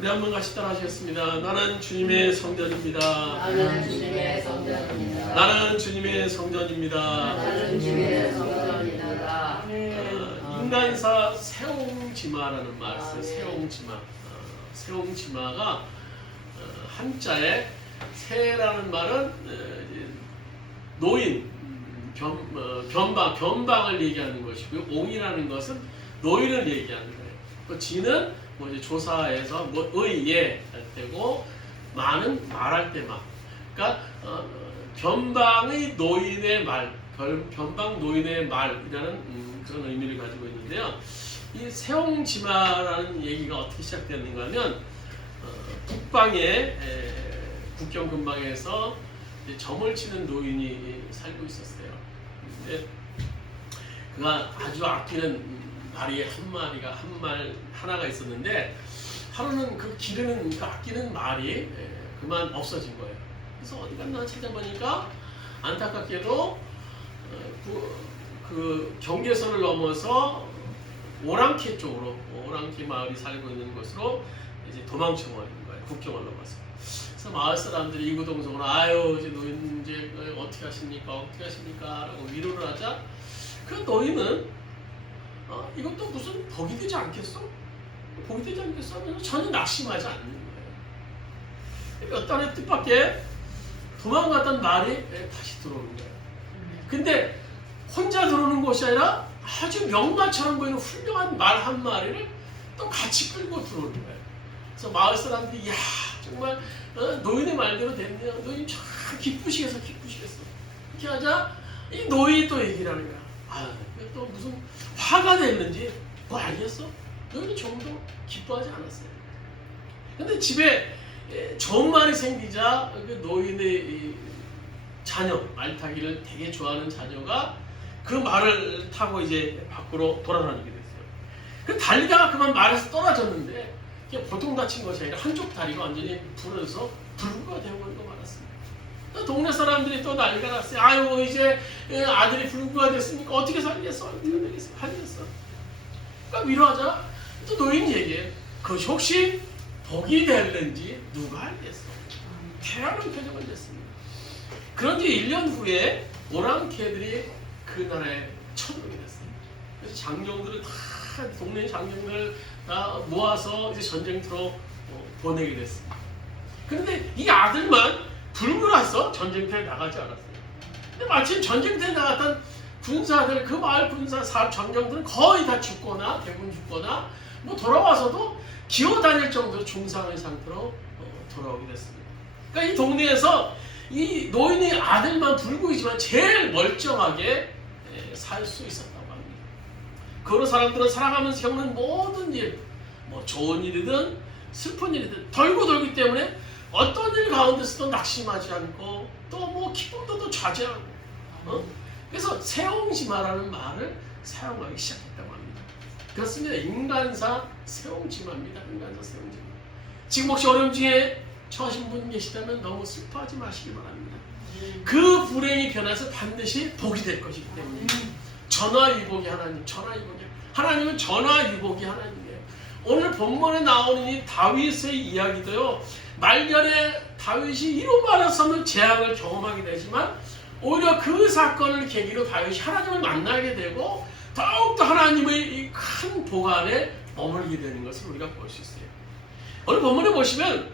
우리 한번 같이 따라 하시겠습니다. 나는 주님의 성전입니다. 나는 주님의 성전입니다. 나는 주님의 성전입니다. 나는 주님의 성전입니다. 인간사 세옹지마라는 말을 써요. 세옹지마. 세옹지마가 한자에 세라는 말은 노인, 변방을 얘기하는 것이고요. 옹이라는 것은 노인을 얘기하는 거예요. 그 지는 뭐 이제 조사에서 뭐 의예 할 때고 마는 말할 때 마. 그러니까 변방의 노인의 말, 변방 노인의 말이라는 그런 의미를 가지고 있는데요. 이 세옹지마라는 얘기가 어떻게 시작되는가 하면 북방의 국경 근방에서 점을 치는 노인이 살고 있었어요. 근데 그가 아주 아끼는 말이 하나가 있었는데 하루는 그 기르는 그 아끼는 말이 그만 없어진 거예요. 그래서 어디 갔나 찾아보니까 안타깝게도 그 경계선을 넘어서 오랑캐 쪽으로 오랑캐 마을이 살고 있는 곳으로 이제 도망쳐 버린 거예요. 국경을 넘어서. 그래서 마을 사람들이 이구동성으로 아유 이제 노인 이제 어떻게 하십니까 라고 위로를 하자 그 노인은 이것도 무슨 복이 되지 않겠어? 복이 되지 않겠어? 하면서 전혀 낙심하지 않는 거예요. 몇 달의 뜻밖의 도망갔던 말이 다시 들어오는 거예요. 근데 혼자 들어오는 것이 아니라 아주 명마처럼 보이는 훌륭한 말 한 마리를 또 같이 끌고 들어오는 거예요. 그래서 마을 사람들이 야 정말 노인의 말대로 됐네요. 노인 참 기쁘시겠어. 이렇게 하자 이 노인이 또 얘기를 하는 거야. 또 무슨 화가 됐는지 뭐 알겠어? 노인이 좀도 기뻐하지 않았어요. 근데 집에 좋은 말이 생기자 그 노인의 자녀, 말타기를 되게 좋아하는 자녀가 그 말을 타고 이제 밖으로 돌아다니게 됐어요. 그 달리다가 그만 말에서 떨어졌는데 이게 보통 다친 것이 아니라 한쪽 다리가 완전히 부러져서 불구가 되어버리고 말았습니다. 동네 사람들이 또 난리가 났어요. 아유 이제 아들이 불구가 됐으니까 어떻게 살겠어? 어떻게 되겠어? 하겠어? 그러니까 위로하자 또 노인이 얘기해. 그것이 혹시 복이 될는지 누가 알겠어? 태양은 표적은 됐습니다. 그런 뒤 1년 후에 오랑캐들이 그 나라에 쳐들어오게 됐습니다. 그래서 장정들을 다 동네 장정들을 다 모아서 이제 전쟁터로 보내게 됐습니다. 그런데 이 아들만 불구라서 전쟁터에 나가지 않았어요. 근데 마침 전쟁터에 나갔던 군사들, 그 마을 군사 장정들은 거의 다 죽거나 대부분 죽거나 뭐 돌아와서도 기어다닐 정도로 중상의 상태로 돌아오게 됐습니다. 그러니까 이 동네에서 이 노인의 아들만 불구이지만 제일 멀쩡하게 살 수 있었다고 합니다. 그로 사람들은 살아가면서 겪는 모든 일, 뭐 좋은 일이든 슬픈 일이든 돌기 때문에 어떤 일 가운데서도 낙심하지 않고 또 뭐 기쁨도 또 좌지하고 그래서 세옹지마라는 말을 사용하기 시작했다고 합니다. 그렇습니다. 인간사 세옹지마입니다. 인간사 세옹지마. 지금 혹시 어려움 중에 처하신 분 계시다면 너무 슬퍼하지 마시기 바랍니다. 그 불행이 변해서 반드시 복이 될 것이기 때문에 전화위복이 하나님, 하나님은 전화위복이 하나님이에요. 오늘 본문에 나오는 이 다윗의 이야기도요. 말년에 다윗이 이로 말해서는 재앙을 경험하게 되지만 오히려 그 사건을 계기로 다윗이 하나님을 만나게 되고 더욱더 하나님의 이 큰 복 안에 머물게 되는 것을 우리가 볼 수 있어요. 오늘 본문에 보시면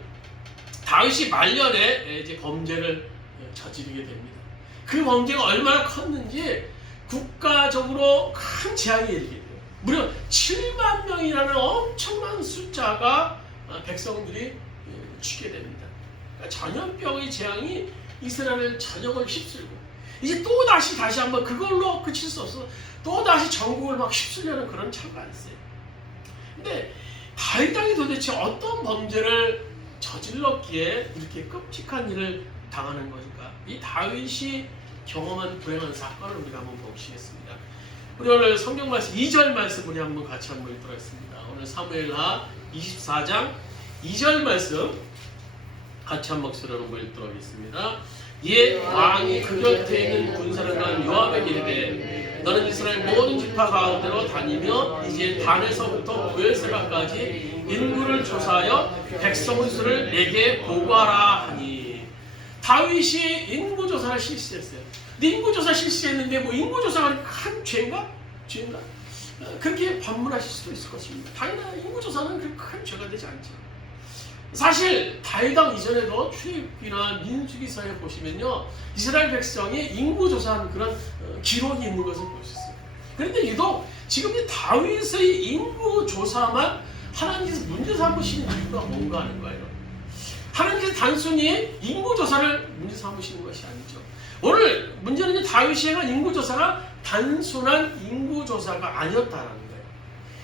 다윗이 말년에 이제 범죄를 저지르게 됩니다. 그 범죄가 얼마나 컸는지 국가적으로 큰 재앙이 일게 돼요. 무려 7만 명이라는 엄청난 숫자가 백성들이 죽게 됩니다. 그러니까 전염병의 재앙이 이스라엘 전역을 휩쓸고 이제 또 다시 한번 그걸로 그칠 수 없어 또 다시 전국을 막 휩쓸려는 그런 차가 있어요. 근데 다윗 왕이 도대체 어떤 범죄를 저질렀기에 이렇게 끔찍한 일을 당하는 것인가? 이 다윗이 경험한 불행한 사건을 우리가 한번 보시겠습니다. 우리 오늘 성경 말씀 2절 말씀 우리 한번 같이 한번 읽도록 하겠습니다. 오늘 사무엘하 24장 2절 말씀 같이 한 목소리로 읽도록 하겠습니다. 이에 왕이 그 곁에 있는 군사령관 요압에게 이르되 너는 이스라엘 모든 지파 가운데로 다니며 이제 단에서부터 브엘세바까지 인구를 조사하여 백성의 수를 내게 보고하라 하니. 다윗이 인구조사를 실시했어요. 근데 인구조사 실시했는데 뭐 인구조사가 큰 죄인가? 죄인가? 그렇게 반문하실 수도 있을 것입니다. 당연히 인구조사는 그렇게 큰 죄가 되지 않죠. 사실 다윗왕 이전에도 출애굽기나 민수기서에 보시면요, 이스라엘 백성이 인구조사한 그런 기록이 있는 것을 볼 수 있어요. 그런데 유독 지금 이 다윗의 인구조사만 하나님께서 문제 삼으시는 이유가 뭔가 하는 거예요. 하나님께서 단순히 인구조사를 문제 삼으시는 것이 아니죠. 오늘 문제는 다윗이 행한 인구조사가 단순한 인구조사가 아니었다는 거예요.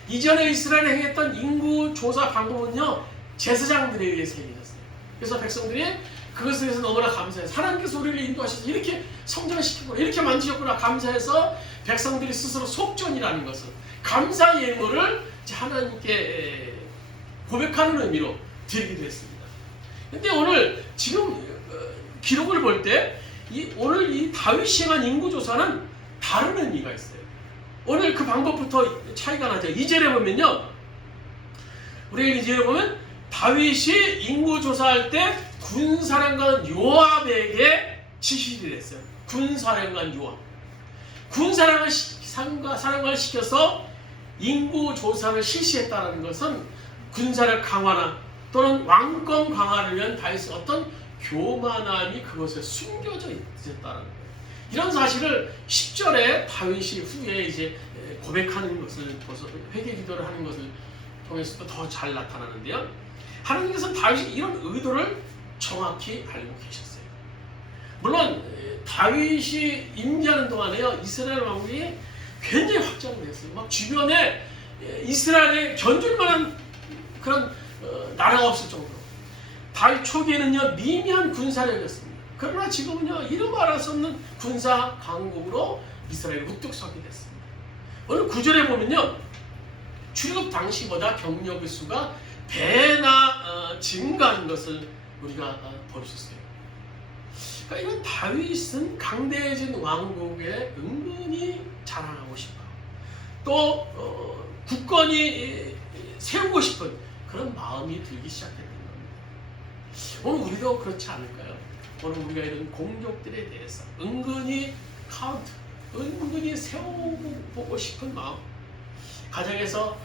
이전에 이스라엘에 행했던 인구조사 방법은요, 제사장들에 의해서 행해졌어요. 그래서 백성들이 그것에 대해서 너무나 감사해서 하나님께서 우리를 인도하셔서 이렇게 성장시키고 이렇게 만드셨구나 감사해서 백성들이 스스로 속전이라는 것을, 감사의 예물을 하나님께 고백하는 의미로 드리기도 했습니다. 근데 오늘 지금 기록을 볼 때 오늘 이 다윗이 행한 인구조사는 다른 의미가 있어요. 오늘 그 방법부터 차이가 나죠. 2절에 보면요, 우리 2절에 보면 다윗이 인구조사할 때 군사령관 요압에게 지시를 했어요. 군사령관 요압. 군사령관을 시켜서 인구조사를 실시했다는 것은 군사력 강화나 또는 왕권 강화를 위한 다윗의 어떤 교만함이 그것에 숨겨져 있었다는 거예요. 이런 사실을 10절에 다윗이 후에 이제 고백하는 것을, 회개 기도를 하는 것을 통해서도 더 잘 나타나는데요. 하나님께서는 다윗이 이런 의도를 정확히 알고 계셨어요. 물론 다윗이 임기하는 동안에요, 이스라엘 왕국이 굉장히 확장을 했어요. 막 주변에 이스라엘에 견줄 만한 그런 나라가 없을 정도로. 다윗 초기에는요, 미미한 군사력이었습니다. 그러나 지금은요, 이름 알을 수 없는 군사 강국으로 이스라엘이 우뚝 서게 됐습니다. 오늘 9절에 보면요, 출애굽 당시보다 병력의 수가 배나 증가한 것을 우리가 볼 수 있어요. 그러니까 이런 다윗은 강대해진 왕국에 은근히 자랑하고 싶어요. 또 굳건히 세우고 싶은 그런 마음이 들기 시작했던 겁니다. 오늘 우리도 그렇지 않을까요? 오늘 우리가 이런 공적들에 대해서 은근히 은근히 세워보고 싶은 마음. 가정에서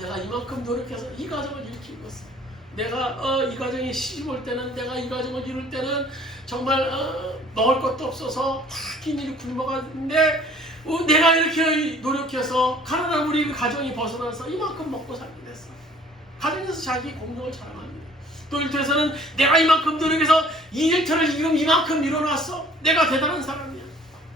내가 이만큼 노력해서 이 가정을 이렇게 이뤘어. 내가 이 가정이 시집 올 때는, 내가 이 가정을 이룰 때는 정말 먹을 것도 없어서 끼니를 굶어갔는데 내가 이렇게 노력해서 가난한 우리 그 가정이 벗어나서 이만큼 먹고 살게 됐어. 가정에서 자기 공적을 자랑합니다. 또 일터에서는 내가 이만큼 노력해서 이 일터를 지금 이만큼 이뤄놨어. 내가 대단한 사람이야.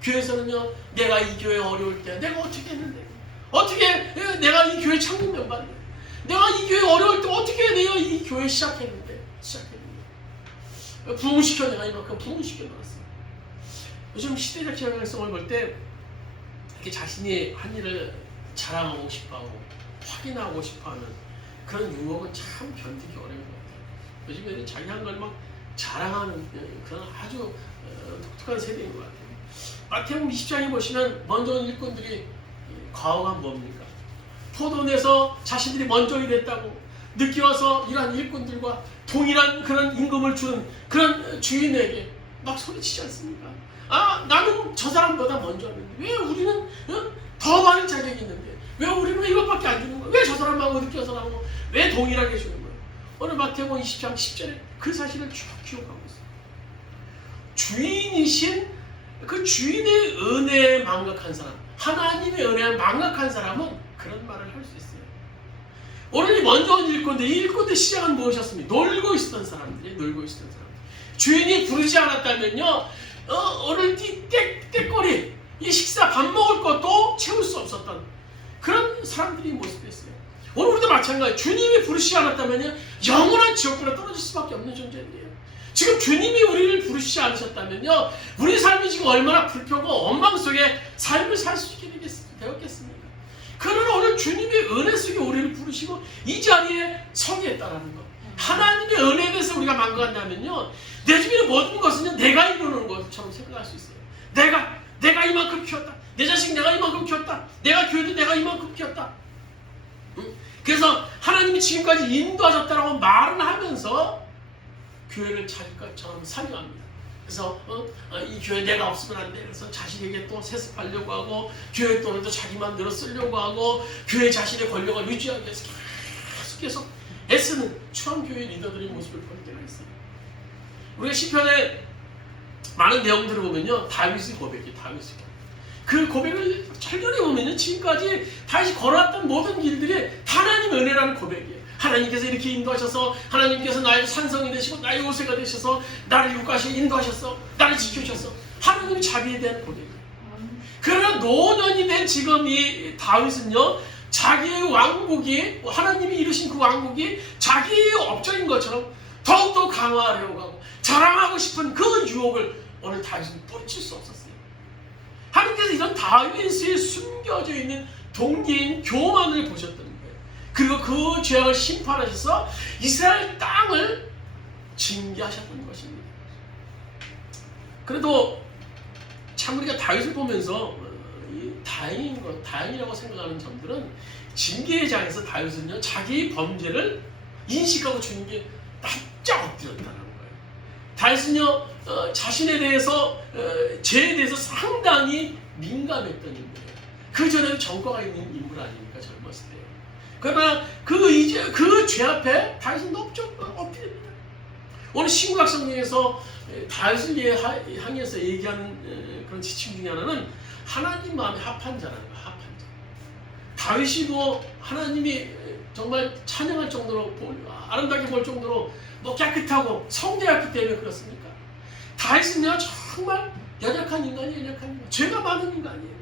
교회에서는요, 내가 이 교회 어려울 때 내가 어떻게 했는데, 어떻게 내가 이 교회 창립 멤버인데, 내가 이 교회 어려울 때 어떻게 내가 이 교회 시작했는데 부흥시켜 내가 이만큼 부흥시켜 놓았어. 요즘 시대적 경향성을 볼 때 이렇게 자신이 한 일을 자랑하고 싶어하고 확인하고 싶어하는 그런 유혹은 참 견디기 어려운 것 같아요. 요즘에는 자기 한 걸 막 자랑하는 그런 아주 독특한 세대인 것 같아요. 마태복음 20장에 보시면 먼저 온 일꾼들이 과거가 뭡니까? 포도원에서 자신들이 먼저 일했다고 늦게 와서 일한 일꾼들과 동일한 그런 임금을 주는 그런 주인에게 막 소리치지 않습니까? 나는 저 사람보다 먼저 왔는데 왜 우리는 더 많은 자격이 있는데 왜 우리는 이것밖에 안 주는 거야? 왜 저 사람하고 늦게 와서 나오고 왜 동일하게 주는 거야? 오늘 마태복음 20장 10절에 그 사실을 쭉 기억하고 있어요. 주인이신 그 주인의 은혜에 망각한 사람, 하나님의 은혜에 망각한 사람은 그런 말을 할 수 있어요. 오늘 먼저 온 일꾼들, 이 일꾼들 시작은 무엇이었습니까? 놀고 있었던 사람들이, 주인이 부르지 않았다면요, 오늘 때거리, 이 식사, 밥 먹을 것도 채울 수 없었던 그런 사람들이 모습이었어요. 오늘 우리도 마찬가지예요. 주님이 부르시지 않았다면요, 영원한 지옥으로 떨어질 수밖에 없는 존재들이에요. 지금 주님이 우리를 부르시지 않으셨다면요, 우리 삶이 지금 얼마나 불평과 원망 속에 삶을 살 수 있게 되었겠습니까? 그러나 오늘 주님의 은혜 속에 우리를 부르시고 이 자리에 서게 했다는 것, 하나님의 은혜에 대해서 그래서 우리가 망각한다면요, 내 주변의 모든 것은 내가 이루는 것처럼 생각할 수 있어요. 내가 이만큼 키웠다. 내 자식 내가 이만큼 키웠다. 내가 교회도 내가 이만큼 키웠다. 응? 그래서 하나님이 지금까지 인도하셨다라고 말을 하면서 교회를 자기 것처럼 사용합니다. 그래서 이 교회 내가 없으면 안 돼. 그래서 자신에게 또 세습하려고 하고, 교회 돈을 또 자기 마음대로 쓰려고 하고, 교회 자신의 권력을 유지하기 위해서 계속 애쓰는 추함교회 리더들의 모습을 볼 때가 있어요. 우리가 시편에 많은 내용들을 보면요, 다윗의 고백이 다윗의 고백. 그 고백을 철저히 보면요, 지금까지 다윗이 걸어왔던 모든 길들이 하나님 은혜라는 고백이에요. 하나님께서 이렇게 인도하셔서, 하나님께서 나의 산성이 되시고 나의 요새가 되셔서 나를 육가시 인도하셨어, 나를 지켜주셨어. 하나님의 자비에 대한 고백이에요. 그러나 노년이 된 지금 이 다윗은요, 자기의 왕국이, 하나님이 이루신 그 왕국이 자기의 업적인 것처럼 더욱더 강화하려고 하고 자랑하고 싶은 그 유혹을 오늘 다윗은 뿌리칠 수 없었어요. 하나님께서 이런 다윗의 숨겨져 있는 동기인 교만을 보셨던 거예요. 그리고 그 죄악을 심판하셔서 이스라엘 땅을 징계하셨던 것입니다. 그래도 참 우리가 다윗을 보면서 다행이라고 생각하는 점들은, 징계의 장에서 다윗은요, 자기 범죄를 인식하고 주는 게 납작 엎드렸다는 거예요. 다윗은요, 자신에 대해서, 죄에 대해서 상당히 민감했던 인물이에요. 그 전에도 전과가 있는 인물 아닙니까, 젊었을 때. 그러나 그 죄 앞에 다윗은 엎드립니다. 오늘 신구약 성경에서 다윗을 향해서 얘기하는 그런 지침 중에 하나는 하나님 마음에 합한 자라는 거예요. 합한 자. 다윗이 하나님이 정말 찬양할 정도로 아름답게 볼 정도로 깨끗하고 성대했기 때문에 그렇습니까? 다윗은요, 정말 연약한 인간이에요. 연약한 인간. 죄가 많은 인간이에요.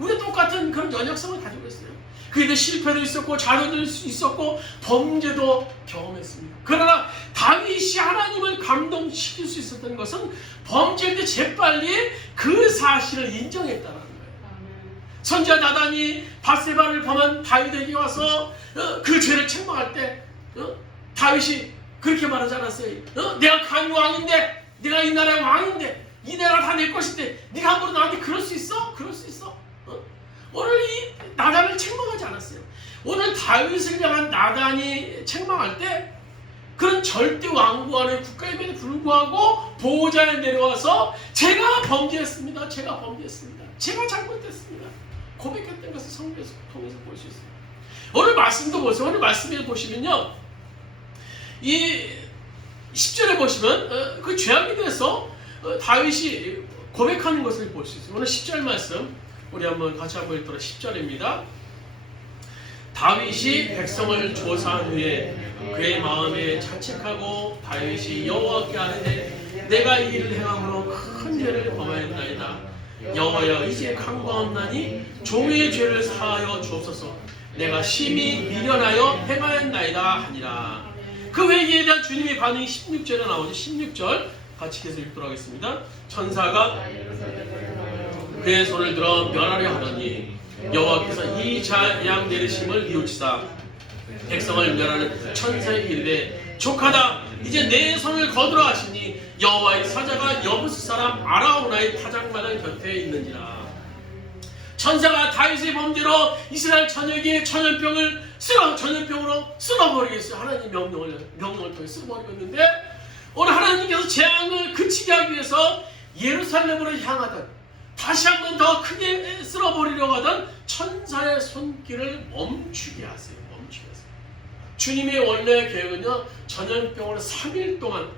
우리 똑같은 그런 연약성을 가지고 있어요. 그에도 실패도 있었고 자료도 있었고 범죄도 경험했습니다. 그러나 다윗이 하나님을 감동시킬 수 있었던 것은 범죄일 때 재빨리 그 사실을 인정했다는 거예요. 선지자 나단이 밧세바를 범한 다윗에게 와서 그 죄를 책망할 때 다윗이 그렇게 말하지 않았어요. 내가 감히 왕인데, 내가 이 나라의 왕인데, 이 나라 다 내 것인데 네가 함부로 나한테 그럴 수 있어? 그럴 수 있어? 오늘 이 나단을 책망하지 않았어요. 오늘 다윗을 향한 나단이 책망할 때 그런 절대 왕국안의 국가임에도 불구하고 보호자에 내려와서 제가 범죄했습니다. 제가 잘못했습니다. 고백했던 것을 성경에서 통해서 볼 수 있습니다. 오늘 말씀도 보세요. 오늘 말씀에 보시면요, 이 10절에 보시면 그 죄악에 대해서 다윗이 고백하는 것을 볼 수 있어요. 오늘 10절 말씀 우리 같이 한번 읽도록 10절입니다. 다윗이 백성을 조사한 후에 그의 마음에 자책하고 다윗이 여호와께 아뢰되 내가 이 일을 행함으로 큰 죄를 범하였나이다. 여호와여, 이제 강구하옵나니 종의 죄를 사하여 주옵소서. 내가 심히 미련하여 행하였나이다 하니라. 그 회개에 대한 주님의 반응이 16절에 나오죠. 16절 같이 계속 읽도록 하겠습니다. 천사가 그의 손을 들어 멸하려 하더니 여호와께서 이 양 내리심을 뉘우치사 백성을 멸하는 천사에게 이르되 족하다, 이제 내 손을 거두라 하시니 여호와의 사자가 여부스 사람 아라우나의 타작마당 곁에 있는지라. 천사가 다윗의 범죄로 이스라엘 전역의 전염병으로 쓸어버리겠어요. 하나님 명령을 통해 쓸어버리겠는데, 오늘 하나님께서 재앙을 그치게 하기 위해서 예루살렘으로 향하던, 다시 한 번 더 크게 쓸어버리려고 하던 천사의 손길을 멈추게 하세요. 주님의 원래 계획은요, 전염병으로 3일 동안,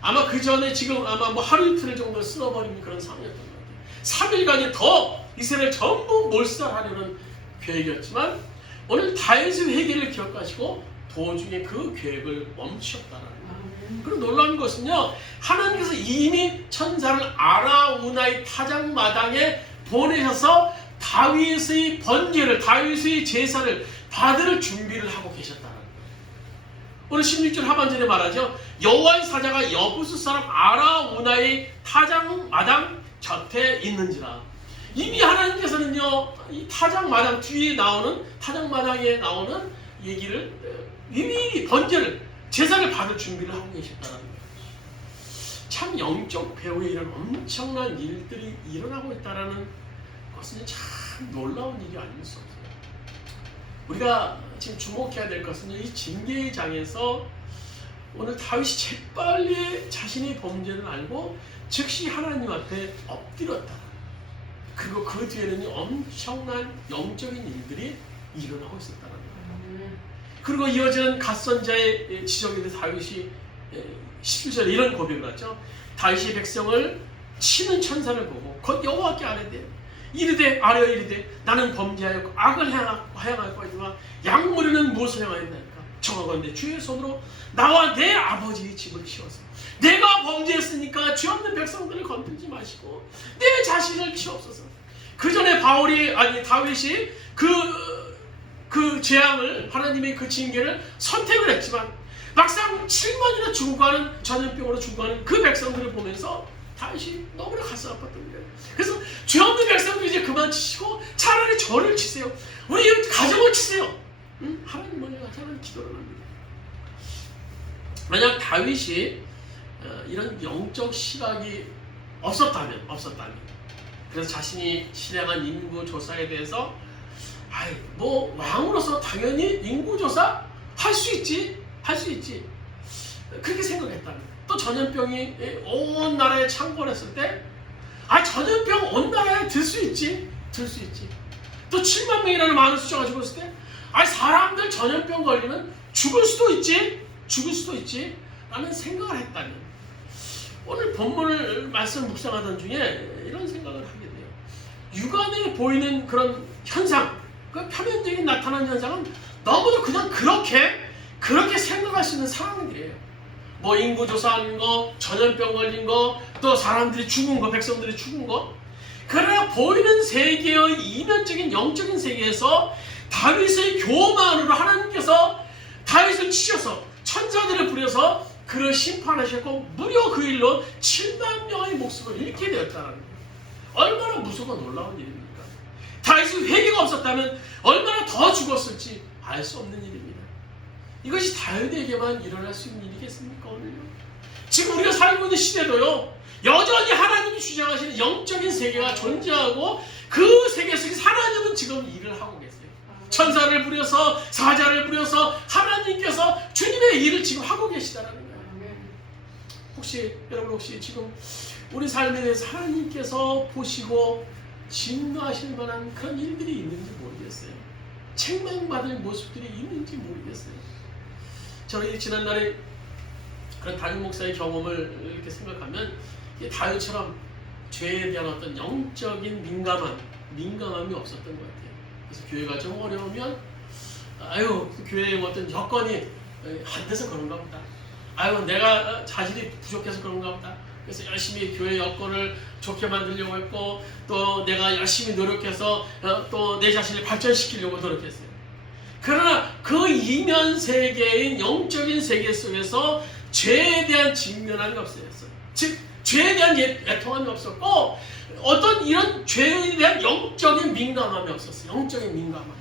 아마 그 전에 지금 아마 하루 이틀 정도 쓸어버리는 그런 상황이었던 것 같아요. 3일간이 더 이스라엘 전부 몰살하려는 계획이었지만, 오늘 다윗의 회개를 기억하시고 도중에 그 계획을 멈추셨다는 거예요. 그리고 놀라운 것은요, 하나님께서 이미 천사를 아라우나의 타작마당에 보내셔서 다윗의 번제를, 다윗의 제사를 받을 준비를 하고 계셨다는 거예요. 오늘 16절 하반절에 말하죠. 여호와의 사자가 여부스 사람 아라우나의 타작마당 곁에 있는지라. 이미 하나님께서는요, 이 타작마당 뒤에 나오는, 타작마당에 나오는 얘기를, 이미 번제를, 제사를 받을 준비를 하고 계셨다는 거예요. 참 영적 배후에 이런 엄청난 일들이 일어나고 있다는 것은 참 놀라운 일이 아닐 수 없어요. 우리가 지금 주목해야 될 것은 이 징계의 장에서 오늘 다윗이 재빨리 자신의 범죄를 알고 즉시 하나님 앞에 엎드렸다. 그리고 그 뒤에는 엄청난 영적인 일들이 일어나고 있었다는 거예요. 그리고 이어지는 갓선자의 지적에 다윗이 17절에 이런 고백을 하죠. 다윗이 백성을 치는 천사를 보고 곧 여호와께 아뢰되 이르되 나는 범죄하였고 악을 행하였거니와 양무리는 무엇을 행하였나이까. 청하건대 주의 손으로 나와 내 아버지의 집을 치워서 내가 범죄했으니까 죄 없는 백성들을 건들지 마시고 내 자신을 치옵소서. 그 전에 다윗이 그 재앙을, 하나님의 그 징계를 선택을 했지만 막상 7만이나 죽어가는, 전염병으로 죽어가는 그 백성들을 보면서 다윗이 너무나 가슴 아팠던 거예요. 그래서 죄 없는 백성들 이제 그만 치시고 차라리 저를 치세요. 우리 가정을 치세요. 하나님을 하나님 기도를 합니다. 만약 다윗이 이런 영적 시각이 없었다면 그래서 자신이 실행한 인구조사에 대해서 왕으로서 당연히 인구조사 할 수 있지 그렇게 생각했다면, 또 전염병이 온 나라에 창궐했을 때 전염병 온 나라에 들 수 있지 또 7만 명이라는 많은 숫자가 죽었을 때 사람들 전염병 걸리면 죽을 수도 있지 라는 생각을 했다면, 오늘 본문을 말씀 묵상하던 중에 이런 생각을 하게 돼요. 육안에 보이는 그런 현상, 그 표면적인 나타나는 현상은 너무도 그냥 그렇게 생각할 수 있는 상황들이에요. 인구조사하는 거, 전염병 걸린 거, 또 사람들이 죽은 거, 백성들이 죽은 거. 그러나 보이는 세계의 이면적인 영적인 세계에서 다윗의 교만으로 하나님께서 다윗을 치셔서 천사들을 부려서 그를 심판하셨고 무려 그 일로 7만 명의 목숨을 잃게 되었다는 거예요. 얼마나 무섭고 놀라운 일입니까? 다윗이 회개가 없었다면 얼마나 더 죽었을지 알 수 없는 일입니다. 이것이 다윗에게만 일어날 수 있는 일이겠습니까? 오늘요? 지금 우리가 살고 있는 시대도요, 여전히 하나님이 주장하시는 영적인 세계가 존재하고 그 세계 속에서 하나님은 지금 일을 하고 계세요. 천사를 부려서, 사자를 부려서 하나님께서 주님의 일을 지금 하고 계시다는 거예요. 여러분 지금 우리 삶에 대해서 하나님께서 보시고 진노하실 만한 그런 일들이 있는지 모르겠어요. 책망받을 모습들이 있는지 모르겠어요. 저는 지난날에 그런 다윗 목사의 경험을 이렇게 생각하면 다윗처럼 죄에 대한 어떤 영적인 민감함이 없었던 것 같아요. 그래서 교회가 좀 어려우면 교회의 어떤 여건이 안 돼서 그런가 보다. 내가 자질이 부족해서 그런가 보다. 그래서 열심히 교회 여건을 좋게 만들려고 했고, 또 내가 열심히 노력해서 또 내 자신을 발전시키려고 노력했어요. 그러나 그 이면 세계인 영적인 세계 속에서 죄에 대한 직면함이 없었어요. 즉 죄에 대한 애통함이 없었고, 어떤 이런 죄에 대한 영적인 민감함이 없었어요. 영적인 민감함.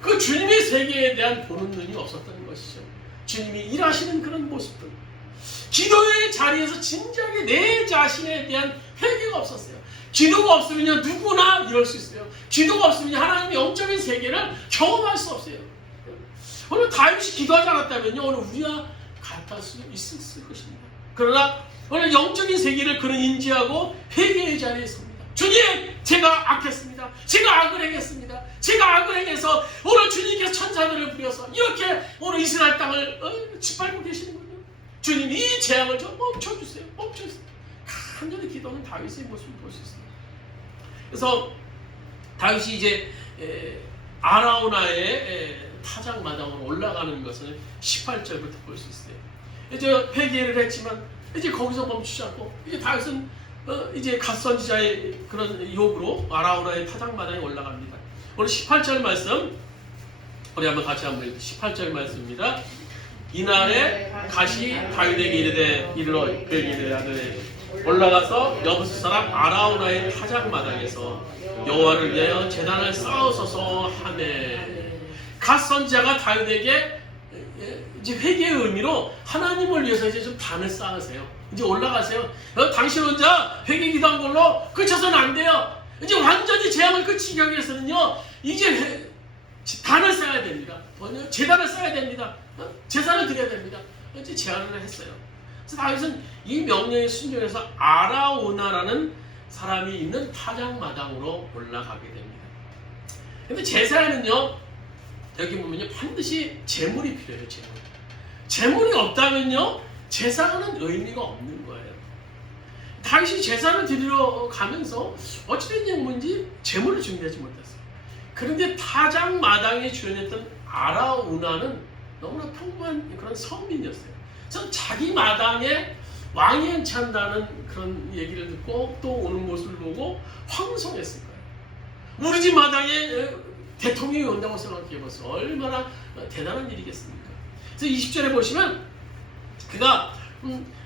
그 주님의 세계에 대한 보는 눈이 없었던 것이죠. 주님이 일하시는 그런 모습들. 기도의 자리에서 진지하게 내 자신에 대한 회개가 없었어요. 기도가 없으면 누구나 이럴 수 있어요. 기도가 없으면 하나님의 영적인 세계를 경험할 수 없어요. 오늘 다윗이 기도하지 않았다면요, 오늘 우리와 같을 수 있을 것입니다. 그러나 오늘 영적인 세계를 그는 인지하고 회개의 자리에 섭니다. 주님, 제가 악했습니다. 제가 악을 행했습니다. 제가 악을 행해서 오늘 주님께서 천사들을 부려서 이렇게 오늘 이스라엘 땅을 짓밟고 계시는군요. 주님, 이 재앙을 좀 멈춰주세요. 간절히 기도하는 다윗의 모습을 볼 수 있습니다. 그래서 다윗이 이제 아라우나의 타작마당으로 올라가는 것을 18절부터 볼 수 있어요. 이제 회개를 했지만 이제 거기서 멈추지 않고 이제 다윗은 이제 갓선지자의 그런 욕으로 아라우나의 타작마당에 올라갑니다. 오늘 18절 말씀 우리 한번 같이 한번 읽을게요. 18절 말씀입니다. 이날에 갓이 다윗에게 이르되 올라가서 여부스 사람 아라우나의 타작마당에서 여호와를 위하여 제단을 쌓으소서 하매. 갓 선지자가 다윗에게 이제 회개의 의미로 하나님을 위해서 이제 좀 단을 쌓으세요. 이제 올라가세요. 당신 혼자 회개 기도한 걸로 그쳐서는 안 돼요. 이제 완전히 재앙을 그치기 위해서는요, 이제 단을 쌓아야 됩니다. 제단을 쌓아야 됩니다. 제사를 드려야 됩니다. 이제 제안을 했어요. 그래서 다윗은 이 명령에 순종해서 아라우나라는 사람이 있는 타작마당으로 올라가게 됩니다. 근데 제사에는요, 여기 보면요, 반드시 제물이 필요해요. 제물이 없다면요, 제사는 의미가 없는 거예요. 다윗이 제사를 드리러 가면서 어찌된 영문인지 제물을 준비하지 못했어요. 그런데 타작마당에 주연했던 아라우나는 너무나 평범한 그런 서민이었어요. 그래서 자기 마당에 왕이 연찬다는 그런 얘기를 듣고 또 오는 모습을 보고 황송했을 거예요. 우리 집 마당에 대통령이 온다고 생각해보세요. 얼마나 대단한 일이겠습니까? 그래서 20절에 보시면 그가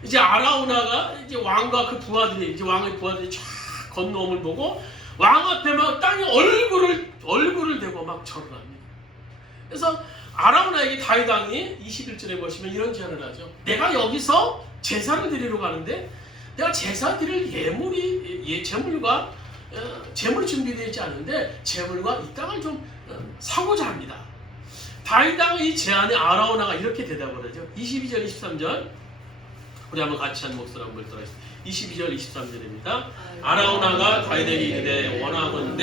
이제 아라우나가 이제 왕과 그 부하들이 이제 왕의 부하들이 쫙 건너옴을 보고 왕 앞에 막 땅에 얼굴을 대고 막 절을 합니다. 그래서 아라우나에게 다윗 왕이 21절에 보시면 이런 제안을 하죠. 내가 여기서 제사를 드리러 가는데 내가 제사 드릴 제물과 제물 준비되어 있지 않은데 제물과 이 땅을 좀 사고자 합니다. 다윗 왕의 이 제안에 아라우나가 이렇게 대답을 하죠. 22절 23절 우리 한번 같이 한 목소리 한번 들어요. 22절 23절입니다. 아라우나가 다윗에게 이르되 원하건대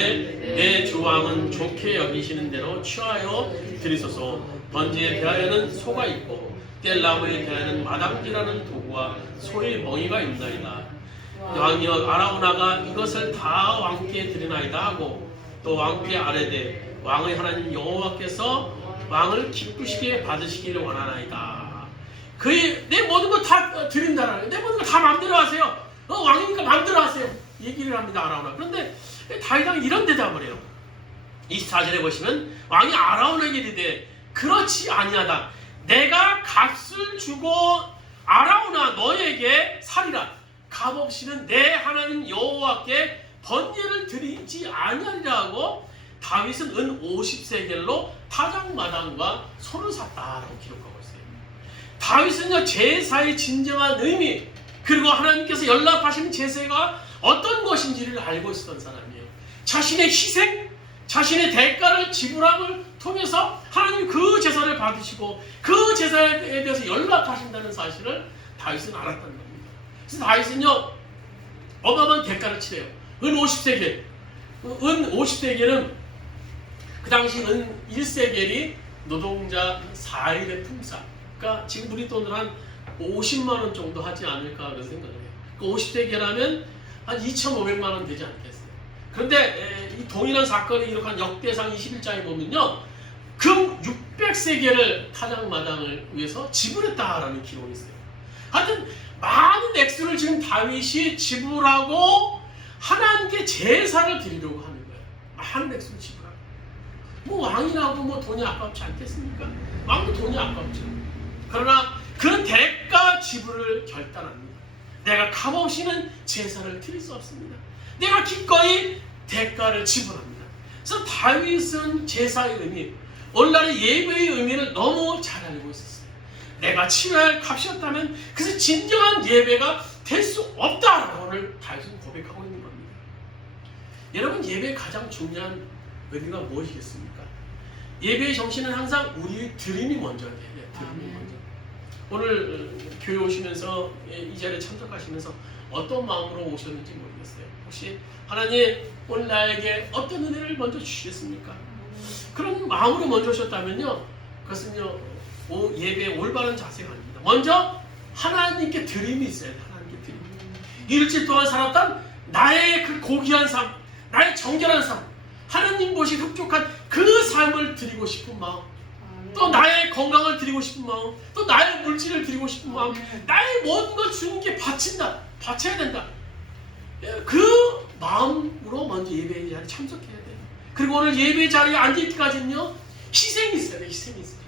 내 주 왕은 좋게 여기시는 대로 취하여 드리소서. 번제에 대하여는 소가 있고 뗄나무에 대하여는 마당지라는 도구와 소의 멍이가 있나이다. 왕이여 아라우나가 이것을 다 왕께 드리나이다 하고 또 왕께 아뢰되 왕의 하나님 여호와께서 왕을 기쁘시게 받으시기를 원하나이다. 내 모든 거 다 드린다라는, 내 모든 거 다 마음대로 하세요. 왕이니까 마음대로 하세요. 얘기를 합니다, 아라우나. 그런데 다윗 왕이 이런 대답을 해요. 24절에 보시면 왕이 아라우나에게 이르되 그렇지 아니하다. 내가 값을 주고 아라우나 너에게 살이라. 값없이는 내 하나님 여호와께 번제를 드리지 아니하리라 하고 다윗은 은 50세겔로 타작마당과 소를 샀다라고 기록하고 있어요. 다윗은요, 제사의 진정한 의미 그리고 하나님께서 연락하시는 제사가 어떤 것인지를 알고 있었던 사람이에요. 자신의 희생, 자신의 대가를 지불함을 통해서 하나님 그 제사를 받으시고 그 제사에 대해서 연락하신다는 사실을 다윗은 알았던 겁니다. 그래서 다윗은요, 어마어마한 대가를 치래요. 은 50세겔. 은 50세겔은 그 당시 은 1세겔이 노동자 4일의 품삯. 그러니까 지금 우리 돈으로 한 50만 원 정도 하지 않을까 그런 생각을 해요. 그 50세겔하면 한 2,500만 원 되지 않겠어요. 그런데 이 동일한 사건이 기록한 역대상 21장에 보면요, 금 600세겔을 타작마당을 위해서 지불했다라는 기록이 있어요. 하여튼 많은 액수를 지금 다윗이 지불하고 하나님께 제사를 드리려고 하는 거예요. 많은 액수를 지불하고. 뭐 왕이라고 뭐 돈이 아깝지 않겠습니까? 왕도 돈이 아깝죠. 그러나 그 대가 지불을 결단합니다. 내가 값없이는 제사를 드릴 수 없습니다. 내가 기꺼이 대가를 지불합니다. 그래서 다윗은 제사의 의미, 오늘날의 예배의 의미를 너무 잘 알고 있었어요. 내가 치러야 할 값이었다면 그래서 진정한 예배가 될 수 없다라고 오늘 다윗은 고백하고 있는 겁니다. 여러분, 예배의 가장 중요한 의미가 무엇이겠습니까? 예배의 정신은 항상 우리의 드림이 먼저야 돼요. 드림이 먼저. 오늘 교회 오시면서 이 자리에 참석하시면서 어떤 마음으로 오셨는지 모르겠어요. 혹시 하나님 오늘 나에게 어떤 은혜를 먼저 주시겠습니까? 그런 마음으로 먼저 오셨다면요, 그것은요 예배의 올바른 자세가 아닙니다. 먼저 하나님께 드림이 있어야 돼요. 하나님께 드림. 일주일 동안 살았던 나의 그 고귀한 삶, 나의 정결한 삶, 하나님 보신 흡족한 그 삶을 드리고 싶은 마음, 또 나의 건강을 드리고 싶은 마음, 또 나의 물질을 드리고 싶은 마음, 나의 모든 걸 주님께 바쳐야 된다. 그 마음으로 먼저 예배의 자리에 참석해야 돼요. 그리고 오늘 예배의 자리에 앉아있기까지는요, 희생이 있어야 돼요. 희생이 있어요.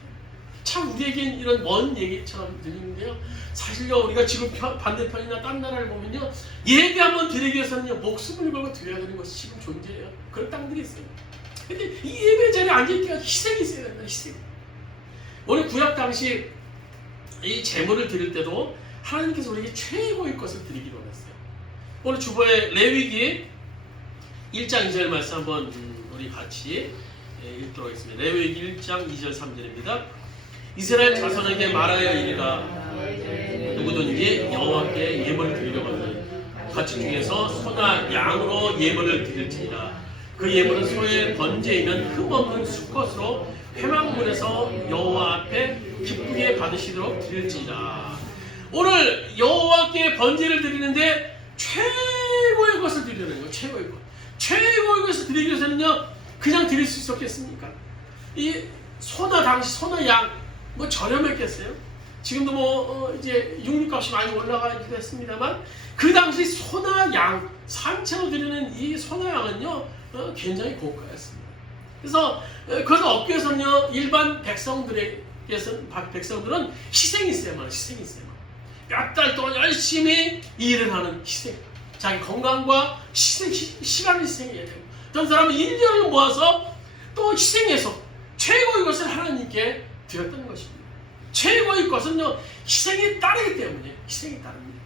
참 우리에겐 이런 먼 얘기처럼 들리는데요, 사실요, 우리가 지금 반대편이나 딴 나라를 보면요, 예배 한번 드리기 위해서는요, 목숨을 걸고 드려야 되는 것이 지금 존재해요. 그런 땅들이 있어요. 근데 이 예배 자리에 앉아있기까지 희생이 있어야 된다. 희생. 오늘 구약 당시 이 제물을 드릴 때도 하나님께서 우리에게 최고의 것을 드리기로 했어요. 오늘 주보에 레위기 1장 2절 말씀 한번 우리 같이 읽도록 하겠습니다. 레위기 1장 2절 3절입니다. 이스라엘 자손에게 말하여 이르라. 누구든지 여호와께 예물을 드리려고 하면 가축 중에서 소나 양으로 예물을 드릴지니라. 그 예물은 소의 번제이면 흠없는 수컷으로 회막문에서 여호와 앞에 기쁘게 받으시도록 드릴지니라. 오늘 여호와께 번제를 드리는데 최고의 것을 드리는 거예요. 최고의 것. 최고의 것을 드리기 위해서는요, 그냥 드릴 수 있었겠습니까? 이 소나 당시 소나 양 뭐 저렴했겠어요? 지금도 이제 육류값이 많이 올라가기도 했습니다만 그 당시 소나 양 산채로 드리는 이 소나 양은요 굉장히 고가였습니다. 그래서 그것을 얻기 위해서는요 일반 백성들은 희생이 있어야만 희생이 있어야만 몇 달 동안 열심히 일을 하는 희생, 자기 건강과 시간을 희생해야 되고 어떤 사람은 1년을 모아서 또 희생해서 최고의 것을 하나님께 드렸던 것입니다. 최고의 것은요 희생이 따르기 때문에 희생이 따릅니다.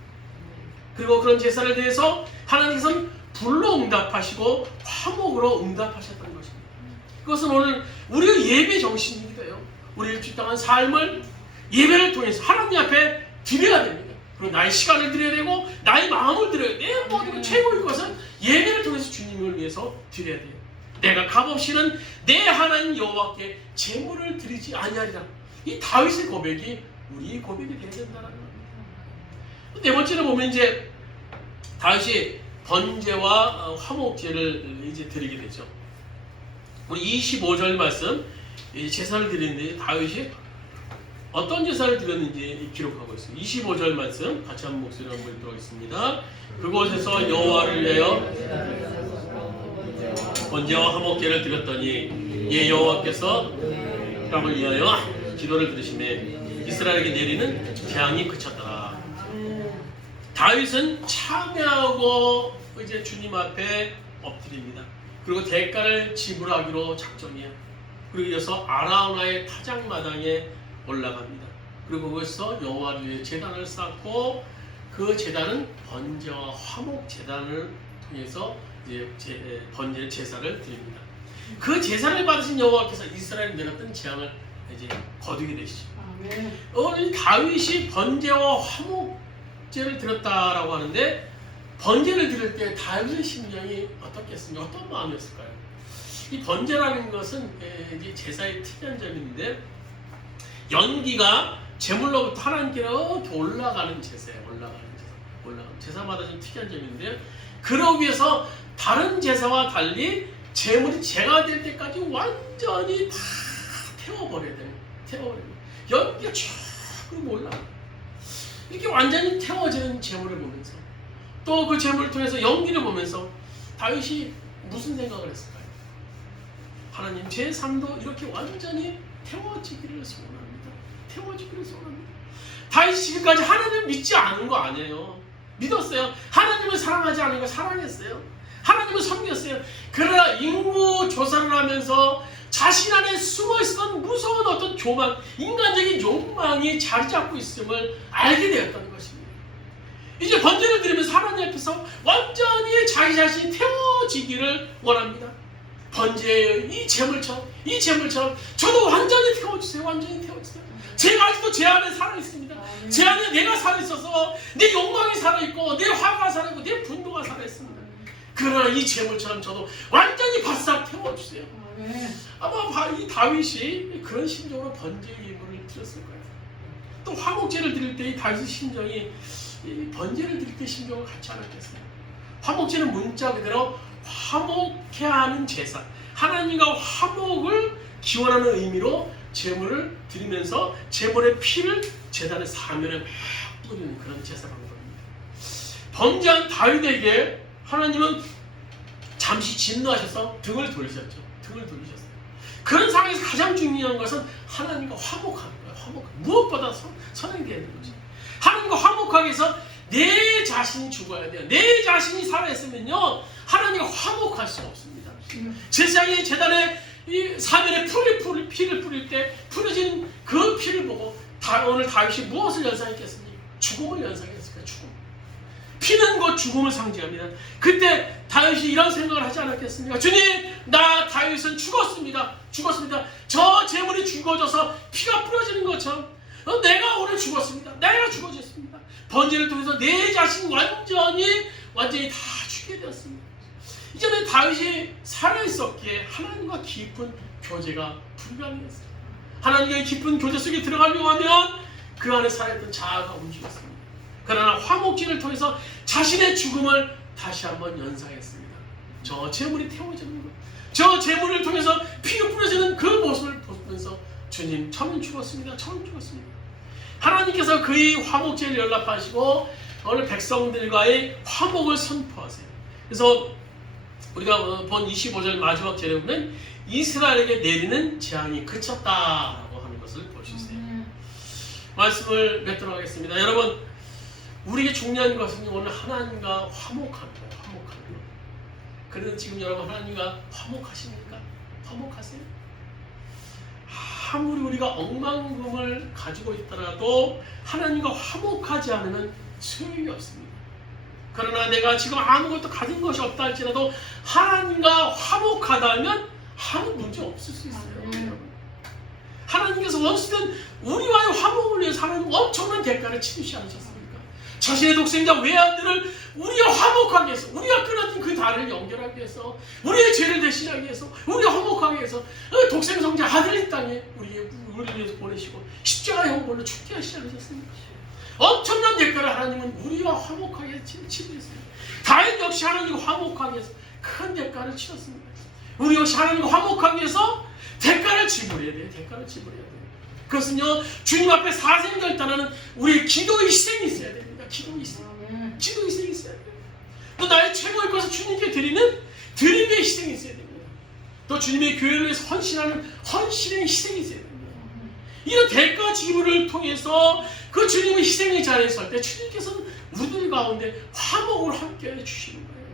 그리고 그런 제사를 대해서 하나님께서는 불로 응답하시고 화목으로 응답하셨던 것입니다. 그것은 오늘 우리의 예배 정신이기도 해요. 우리 일주일 동안 삶을 예배를 통해서 하나님 앞에 드려야 됩니다. 그리고 나의 시간을 드려야 되고 나의 마음을 드려야 돼요. 내 모든 최고의 것은 예배를 통해서 주님을 위해서 드려야 돼요. 내가 값없이는 내 하나님 여호와께 제물을 드리지 아니하리라. 이 다윗의 고백이 우리 고백이 되어야 된다는 겁니다. 네 번째로 보면 이제 다윗이 번제와 화목제를 이제 드리게 되죠. 우리 25절 말씀, 제사를 드리는데 다윗이 어떤 제사를 드렸는지 기록하고 있습니다. 25절 말씀 같이 한번 목소리로 한번 읽도록 하겠습니다. 그곳에서 여호와를 위하여 번제와 화목제를 드렸더니 예 여호와께서 사람을 위하여 기도를 들으시매 이스라엘에게 내리는 재앙이 그쳤더라. 다윗은 참여하고 이제 주님 앞에 엎드립니다. 그리고 대가를 지불하기로 작정해요. 그리고 이어서 아라우나의 타작마당에 올라갑니다. 그리고 거기서 여호와를 위해 제단을 쌓고 그 제단은 번제와 화목 제단을 통해서 이제 번제 제사를 드립니다. 그 제사를 받으신 여호와께서 이스라엘에 내렸던 재앙을 이제 거두게 되시죠. 오늘 다윗이 번제와 화목제를 드렸다라고 하는데 번제를 드릴 때 다윗의 심정이 어떻겠습니까? 어떤 마음이었을까요? 이 번제라는 것은 이제 제사의 특이한 점인데 연기가 제물로부터 하나님께로 이렇게 올라가는 제사예요. 올라가는 제사마다 좀 특이한 점인데요. 그러기 위해서 다른 제사와 달리 제물이 제가 될 때까지 완전히 다 태워버려야 돼요. 연기가 쭉 올라가. 이렇게 완전히 태워지는 제물을 보면서 또 그 제물을 통해서 연기를 보면서 다윗이 무슨 생각을 했을까요? 하나님 제 삶도 이렇게 완전히 태워지기를 소원합니다. 다윗이 지금까지 하나님을 믿지 않은 거 아니에요. 믿었어요. 하나님을 사랑하지 않은 거 사랑했어요. 하나님을 섬겼어요. 그러나 인구 조사를 하면서 자신 안에 숨어있었던 무서운 어떤 교만, 인간적인 욕망이 자리 잡고 있음을 알게 되었던 것입니다. 이제 번제를 드리면서 하나님 앞에서 완전히 자기 자신이 태워지기를 원합니다. 번제의 이 제물처럼 저도 완전히 태워주세요. 제가 아직도 제 안에 살아있습니다. 제 안에 내가 살아있어서 내 욕망이 살아있고 내 화가 살아있고 내 분노가 살아있습니다. 그러나 이 제물처럼 저도 완전히 바싹 태워주세요. 아마 이 다윗이 그런 심정으로 번제의 예물을 드렸을 거예요. 또 화목제를 드릴 때 이 다윗의 심정이 이 번제를 드릴 때 심정을 같지 않았겠어요. 화목제는 문자 그대로 화목해 하는 제사, 하나님과 화목을 기원하는 의미로 제물을 드리면서 제물의 피를 제단의 사면에 막 뿌리는 그런 제사 방법입니다. 번제한 다윗에게 하나님은 잠시 진노하셔서 등을 돌리셨어요. 그런 상황에서 가장 중요한 것은 하나님과 화목하는 거예요. 무엇보다 선행되어야 되는 거죠. 하나님과 화목하기 위해서 내 자신이 죽어야 돼요. 내 자신이 살아있으면요 하나님과 화목할 수가 없습니다. 제사장이 제단에 이 사면에 피를 뿌릴 때 뿌려진 그 피를 보고 오늘 다윗이 무엇을 연상했겠습니까? 죽음을 연상했을까요? 죽음. 피는 곧 죽음을 상징합니다. 그때 다윗이 이런 생각을 하지 않았겠습니까? 주님, 나 다윗은 죽었습니다. 저 재물이 죽어져서 피가 뿌려지는 것처럼 내가 오늘 죽었습니다. 내가 죽어졌습니다. 번제를 통해서 내 자신 완전히 다 죽게 되었습니다. 이전에 다윗이 살아있었기에 하나님과 깊은 교제가 불가능했어요. 하나님과의 깊은 교제 속에 들어가려고 하면 그 안에 살아있던 자아가 움직였습니다. 그러나 화목제를 통해서 자신의 죽음을 다시 한번 연상했습니다. 저 재물이 태워지는 것, 저 재물을 통해서 피가 뿌려지는 그 모습을 보면서 주님, 저는 죽었습니다. 하나님께서 그의 화목제를 연락하시고 오늘 백성들과의 화목을 선포하세요. 그래서 우리가 본 25절 마지막 절에 보면 이스라엘에게 내리는 재앙이 그쳤다라고 하는 것을 볼 수 있어요. 말씀을 맺도록 하겠습니다. 여러분, 우리에게 중요한 것은 오늘 하나님과 화목하는 거예요. 그래서 지금 여러분 하나님과 화목하십니까? 화목하세요? 아무리 우리가 억만금을 가지고 있더라도 하나님과 화목하지 않으면 소용이 없습니다. 그러나 내가 지금 아무것도 가진 것이 없다 할지라도 하나님과 화목하다면 아무 문제 없을 수 있어요. 하나님께서 원수된 우리와의 화목을 위해서 하나님 엄청난 대가를 치르지 않으셨습니까? 자신의 독생자 외아들을 우리와 화목하기 위해서, 우리가 끊어진 그 다리를 연결하기 위해서, 우리의 죄를 대신하기 위해서, 우리가 화목하기 위해서 독생성자 아들 이 땅에 우리를 위해서 보내시고 십자가 형벌로 죽게 하시지 않으셨습니까? 엄청난 대가를 하나님은 우리와 화목하게 위해서 치르셨습니다. 다윗 역시 하나님과 화목하기 위해서 큰 대가를 치렀습니다. 우리 역시 하나님과 화목하기 위해서 대가를 지불해야 돼요. 그것은요, 주님 앞에 사생결단하는 우리의 기도의 희생이 있어야 됩니다. 기도의 희생이 있어야 돼요. 또 나의 최고의 것을 주님께 드리는 드림의 희생이 있어야 됩니다. 또 주님의 교회를 위해서 헌신하는 헌신의 희생이 있어야 됩니다. 이런 대가 지불을 통해서 그 주님의 희생의 자리에 설 때 주님께서는 우리들 가운데 화목을 함께 주시는 거예요.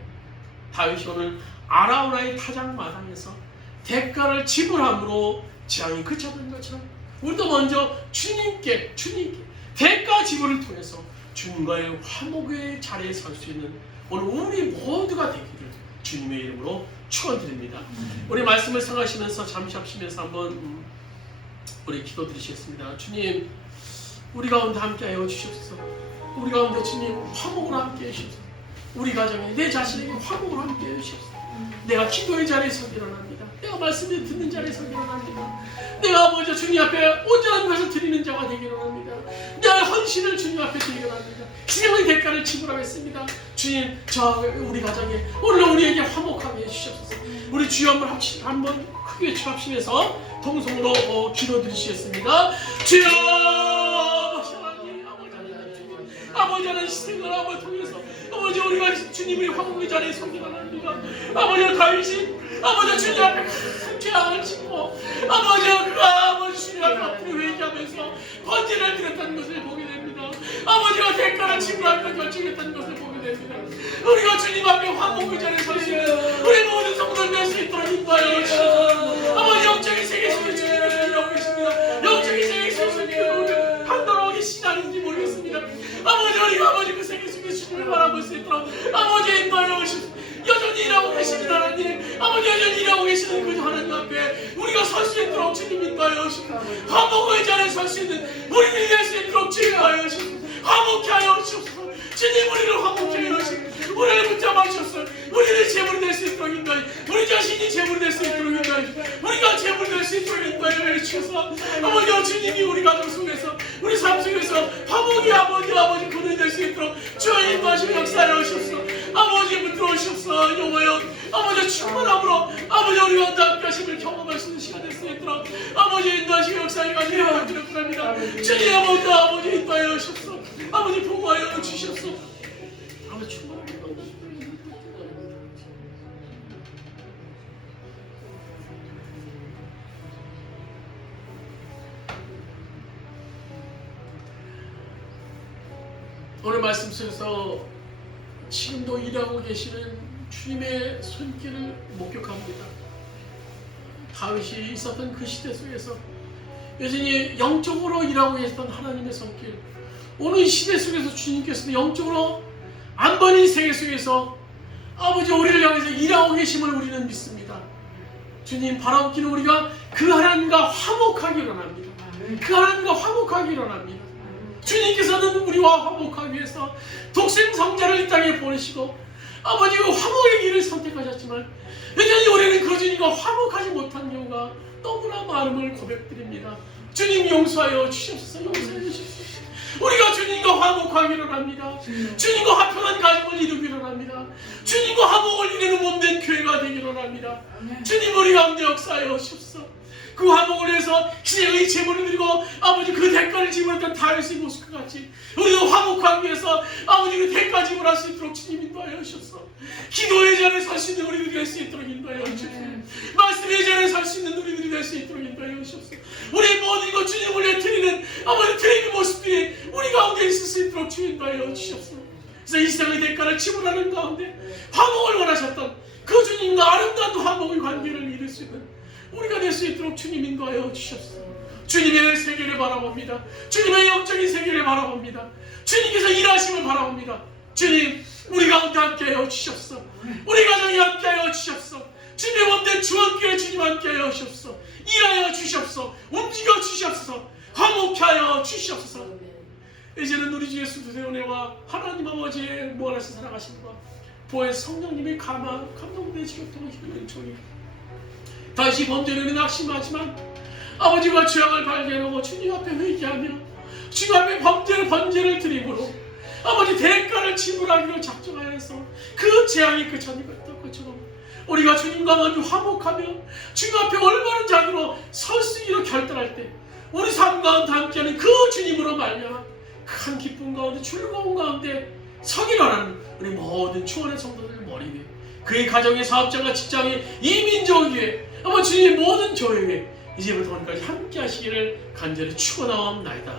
다윗이 오늘 아라우나의 타작 마당에서 대가를 지불함으로 재앙이 그쳤던 것처럼 우리도 먼저 주님께 대가 지불을 통해서 주님과의 화목의 자리에 설 수 있는 오늘 우리 모두가 되기를 주님의 이름으로 축원드립니다. 우리 말씀을 생각하시면서 잠시 합심해서 한번 우리 기도 드리시겠습니다. 주님, 우리 가운데 함께하여 주시옵소서. 우리 가운데 주님 화목을 함께해 주시옵소서. 우리 가정에 내 자신에게 화목을 함께해 주시옵소서. 내가 기도의 자리에서 일어납니다. 내가 말씀을 듣는 자리에서 일어납니다. 내가 먼저 주님 앞에 온전한 것을 드리는 자가 되기를 원합니다. 내 헌신을 주님 앞에 드리기를 원합니다. 희생의 대가를 지불하겠습니다. 주님, 우리 가정에 오늘 우리에게 화목하게 해주시옵소서. 우리 주여 한번 크게 합심해서 통성으로 기도드리시겠습니다. 주여, 아버지 하나님 희생을 아버지 통해서 아버지 우리가 주님의 화목의 자리에 서기 원합니다. 아버지 다윗이 아버지 주님 앞에 큰 죄악을 짓고 아버지 주님 앞에 앞으로 회개하면서 번제를 드렸다는 것을 보게 됩니다. 아버지가 대가를 지불하기로 결정했다는 것을 보게 됩니다. 우리가 주님 앞에 화목의 자리에 서시는 우리 모든 성도들 될 수 있도록 인도하여 주시옵소서. 아버지 영적인 세계 속에 주님을 이루고 계십니다. 영적인 세계 속에 판단하고 계시지 않은지 모르겠습니다. 아버지 그 세계 속에 주님을 바라볼 수 있도록 아버지 인도하여 주시옵소서. 여전히 일하고 계십니다. 하나님, 아버지 여전히 일하고 계시는 그 하나님 앞에 우리가 설 수 있도록 주님 인도하여 주시옵소서. 화목의 자리에 설 수 있는 우리들이 될 수 있도록 주님 인도하여 주시옵소서. 화목케 하여 주시옵소서. 주님 우리를 화목케 하여 주시옵소서. 우리를 붙잡아 주셨어. 우리를 제물이 될 수 있도록 인도하여 주시옵소서. 우리 자신이 제물이 될 수 있도록 인도하여 주시옵소서. 우리가 제물이 될 수 있도록 인도하여 주시옵소서. 아버지 주님이 우리 가정 속에서 우리 삶 속에서 화목이 아버지 그들 될 수 있도록 주의 인도하시고 역사하여 주시옵소서. 아버지 붙들어 주시옵소서. 여호와여, 아버지 충만함으로 아버지 우리가 함께 하심을 경험할 수 있는 시간 될 수 있도록 아버지 인도하시고 역사하여 가시기를 기도합니다. 주님 아버지 인도하여 주시옵소서. 아버지 보호하여 주시옵소서. 아버지 충만함으로 오늘 말씀 속에서 지금도 일하고 계시는 주님의 손길을 목격합니다. 다윗이 있었던 그 시대 속에서 여전히 영적으로 일하고 계셨던 하나님의 손길, 오늘 이 시대 속에서 주님께서도 영적으로 안 버린 세계 속에서 아버지 우리를 향해서 일하고 계심을 우리는 믿습니다. 주님 바라옵기는 우리가 그 하나님과 화목하기 원합니다. 그 하나님과 화목하기 원합니다. 주님께서는 우리와 화목하기 위해서 독생 성자를 이 땅에 보내시고 아버지 그 화목의 길을 선택하셨지만 여전히 우리는 그 주님과 화목하지 못한 경우가 너무나 많음을 고백드립니다. 주님 용서하여 주시옵소서. 용서해 주시옵소서. 우리가 주님과 화목하기를 합니다. 주님과 화평한 가정을 이루기를 합니다. 주님과 화목을 이루는 몸된 교회가 되기를 합니다. 주님 우리 가운데 역사하여 주시옵소서. 그 화목을 위해서 희생의 제물을 드리고 아버지 그 대가를 지불했던 다윗의 모습과 같이 우리도 화목하기 위해서 아버지 그 대가 지불할 수 있도록 주님 인도하여 주셔서 기도의 자리에 설 수 있는 우리들이 될 수 있도록 인도하여 주셔서 말씀의 자리에 설 수 있는 우리들이 될 수 있도록 인도하여 주셔서 우리 모든 것 주님을 위해 드리는 아버지 드리는 모습들이 우리 가운데 있을 수 있도록 주님 인도하여 주셔서 그래서 이 세상의 대가를 지불하는 가운데 화목을 원하셨던 그 주님과 아름다운 화목의 관계를 이룰 수 있는 우리가 될 수 있도록 주님 인도하여 주시옵소서. 주님의 세계를 바라봅니다. 주님의 영적인 세계를 바라봅니다. 주님께서 일하심을 바라봅니다. 주님 우리 가운데 함께하여 주시옵소서. 우리 가정이 함께하여 주시옵소서. 주님의 몸된 주원교회 주님 함께하여 주시옵소서. 일하여 주시옵소서. 움직여 주시옵소서. 화목케 하여 주시옵소서. 이제는 우리 주 예수 그리스도의 은혜와 하나님 아버지의 무한하신 사랑하심과 보혜 성령님의 감동되시고 통하시는 종이 다시 범죄는 낙심하지만 아버지가 죄악을 발견하고 주님 앞에 회개하며 주님 앞에 번제를 드림으로 아버지 대가를 지불하기로 작정하여서 그 재앙이 그쳤던 것처럼 우리가 주님과 먼저 화목하며 주님 앞에 올바른 자세로 설 수 있기로 결단할 때 우리 삶 가운데 함께하는 그 주님으로 말미암아 큰 기쁨 가운데 즐거움 가운데 서기를 하는 우리 모든 추원의 성도들 머리 위에 그의 가정의 사업장과 직장의 이 민족 위에 아마 주님의 모든 교회 위에 이제부터 오늘까지 함께 하시기를 간절히 축원하옵나이다.